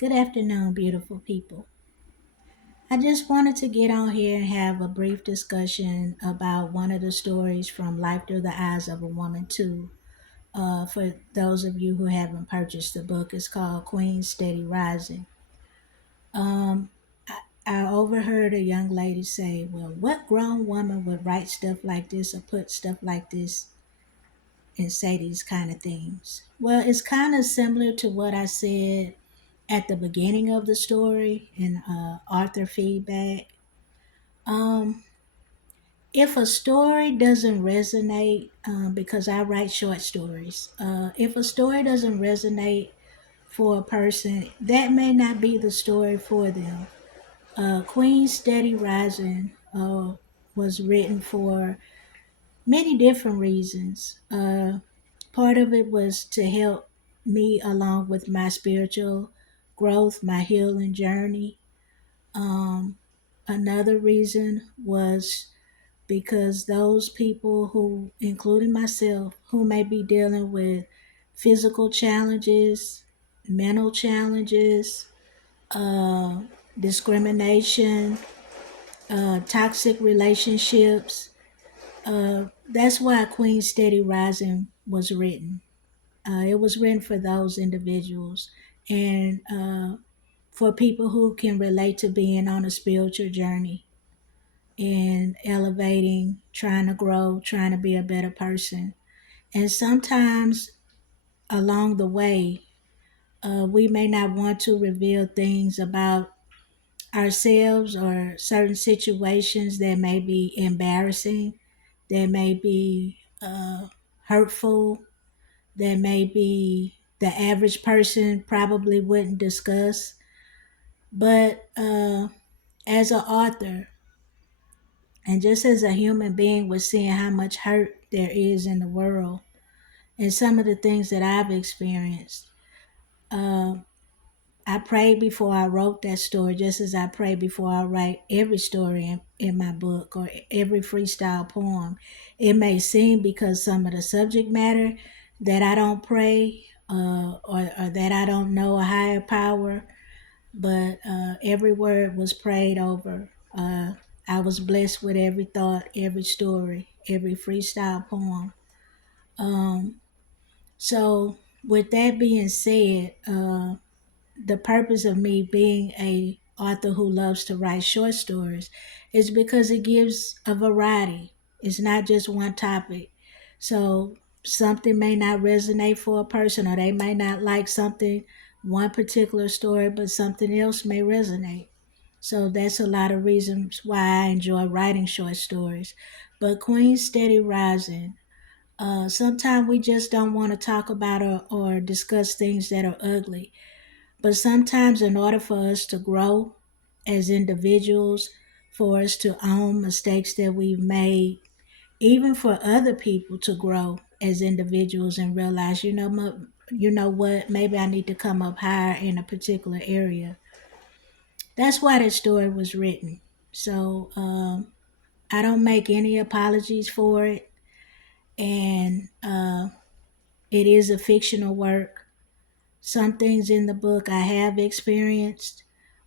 Good afternoon, beautiful people. I just wanted to get on here and have a brief discussion about one of the stories from Life Through the Eyes of a Woman, too. For those of you who haven't purchased the book, it's called Queen Steady Rising. Um, I overheard a young lady say, "Well, what grown woman would write stuff like this or put stuff like this and say these kind of things?" Well, it's kind of similar to what I said at the beginning of the story in author feedback. Um, if a story doesn't resonate, because I write short stories, if a story doesn't resonate for a person, that may not be the story for them. Queen Steady Rising was written for many different reasons. Part of it was to help me along with my spiritual growth, my healing journey. Um, Another reason was because those people who, including myself, who may be dealing with physical challenges, mental challenges, uh, discrimination, toxic relationships. That's why Queen Steady Rising was written. It was written for those individuals and for people who can relate to being on a spiritual journey and elevating, trying to grow, trying to be a better person. And sometimes along the way, we may not want to reveal things about ourselves or certain situations that may be embarrassing, that may be hurtful, that may be the average person probably wouldn't discuss. But as an author, and just as a human being with seeing how much hurt there is in the world and some of the things that I've experienced, uh, I prayed before I wrote that story, just as I pray before I write every story in my book or every freestyle poem. It may seem because some of the subject matter that I don't pray or that I don't know a higher power, but every word was prayed over. I was blessed with every thought, every story, every freestyle poem. Um, so, with that being said, the purpose of me being a author who loves to write short stories is because it gives a variety. It's not just one topic. So something may not resonate for a person or they may not like something, one particular story, but something else may resonate. So that's a lot of reasons why I enjoy writing short stories. But Queen Steady Rising, sometimes we just don't want to talk about or discuss things that are ugly, but sometimes, in order for us to grow as individuals, for us to own mistakes that we've made, even for other people to grow as individuals and realize, you know what, maybe I need to come up higher in a particular area. That's why that story was written. So I don't make any apologies for it, and it is a fictional work. Some things in the book I have experienced.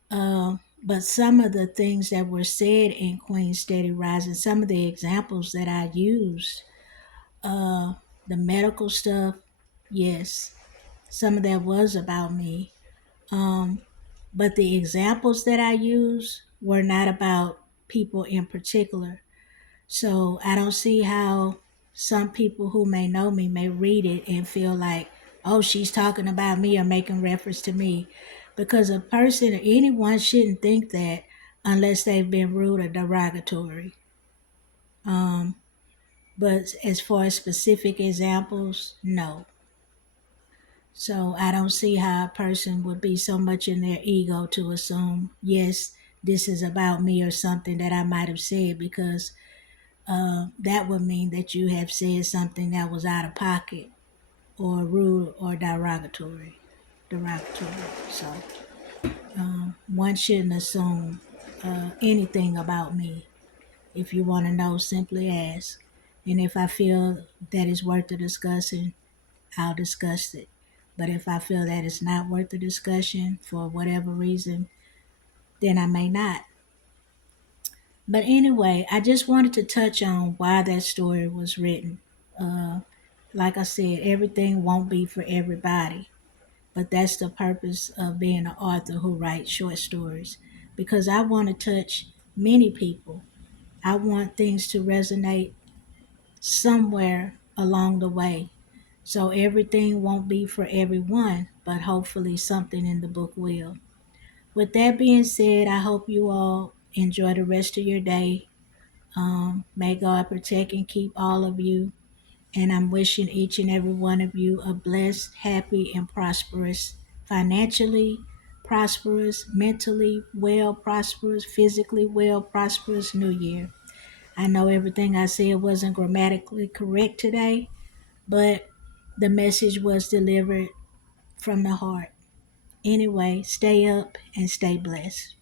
But some of the things that were said in Queen Steady Rising, some of the examples that I used, uh, the medical stuff, yes, some of that was about me. Um, but the examples that I used were not about people in particular. So I don't see how some people who may know me may read it and feel like, oh, she's talking about me or making reference to me. Because a person or anyone shouldn't think that unless they've been rude or derogatory. Um, but as far as specific examples, no. So I don't see how a person would be so much in their ego to assume, yes, this is about me or something that I might have said, because that would mean that you have said something that was out of pocket or rude or derogatory. Derogatory. So one shouldn't assume anything about me. If you want to know, simply ask. And if I feel that it's worth the discussing, I'll discuss it. But if I feel that it's not worth the discussion for whatever reason, then I may not. But anyway, I just wanted to touch on why that story was written. Uh, like I said, everything won't be for everybody, but that's the purpose of being an author who writes short stories, because I want to touch many people. I want things to resonate somewhere along the way. So everything won't be for everyone, but hopefully something in the book will. With that being said, I hope you all enjoy the rest of your day. May God protect and keep all of you. And I'm wishing each and every one of you a blessed, happy, and prosperous, financially prosperous, mentally well prosperous, physically well prosperous new year. I know everything I said wasn't grammatically correct today, but the message was delivered from the heart. Anyway, stay up and stay blessed.